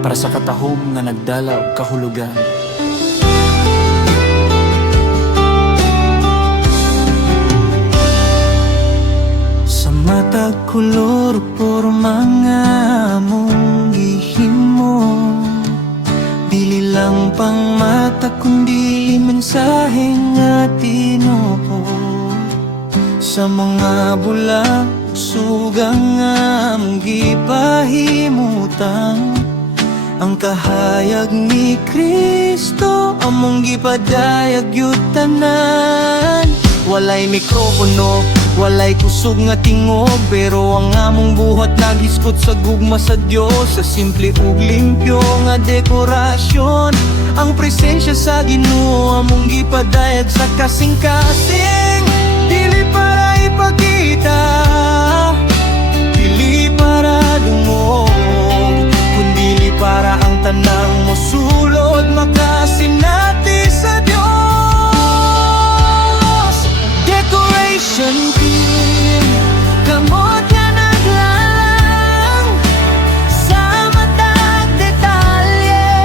para sa katahom nga nagdala og kahulugan. Sa matag kolor porma nga among gihimo, dili lang pang mata kundi mensahe nga Tinoo. Sa mga bulag sugang nga among gipahimutan, ang kahayag ni Kristo among gipadayag yud tanan. Walay mikropono, walay kusog nga tingog, pero ang among buhat nagiskot sa gugma sa Dios. Sa simple ug limpyo nga dekorasyon, ang presensya sa Ginoo among gipadayag sa kasing-kasing. Dili para ipakita, dili para dungog, kundi para ang tanang mosulod makasinati sa Dios. Decoration team, kamot nga naglalang sa matag detalye,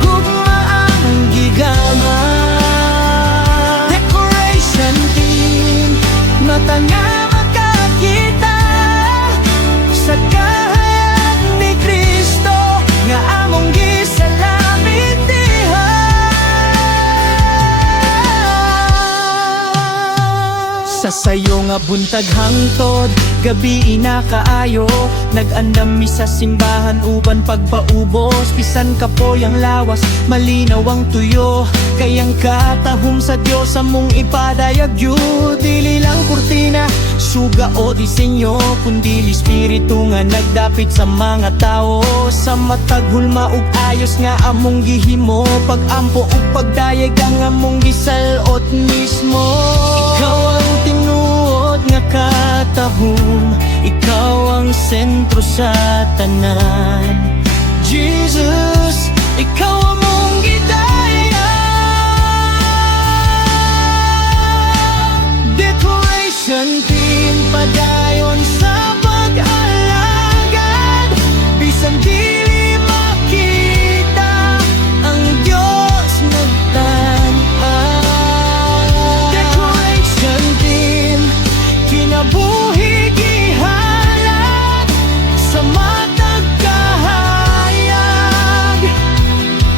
gugma ang gigama. Decoration team, mata nga makakita sa kahayag ni Kristo nga among gisalamit diha. Sa sayo nga buntag hangtod, gabi ina kaayo, nag-andam mi sa simbahan uban pagpaubos. Bisan kapoy ang lawas, malinaw ang tuyo, kayang katahom sa Dios among ipadayag yun. Dili lang kurtina, suga o disenyo, kundi espiritu nga nagdapit sa mga tao. Sa matag hulma ug ayos nga among gihimo, pag-ampo ug pagdayag ang among gisalot mismo. Ikaw ang tinuod nga katahom, ikaw ang sentro sa tanan. Jesus, ikaw among gidaya. Decoration team, padayon sa pag-alagad, bisan dili makita ang Diyos nagtan-an. Decoration team, kinabuhi gihalat sa matag kahayag,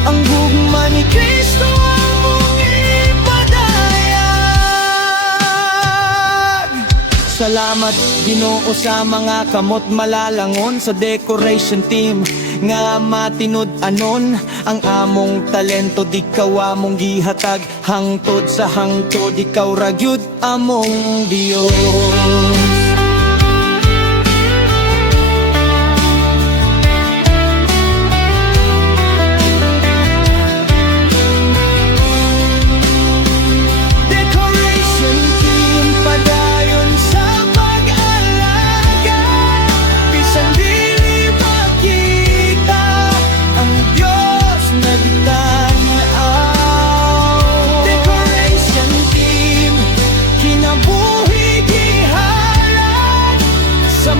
ang gugma ni Kristo among ipadayag. Salamat Ginoo sa mga kamot malalangon, sa decoration team nga matinud-anon. Ang among talento ikaw among gihatag, hangtod sa hangtod ikaw ra gyud among Dios. Decoration team, padayon sa pag-alagad, bisan dili makita ang Diyos nagtan-aw. Decoration team, kinabuhi gihalat sa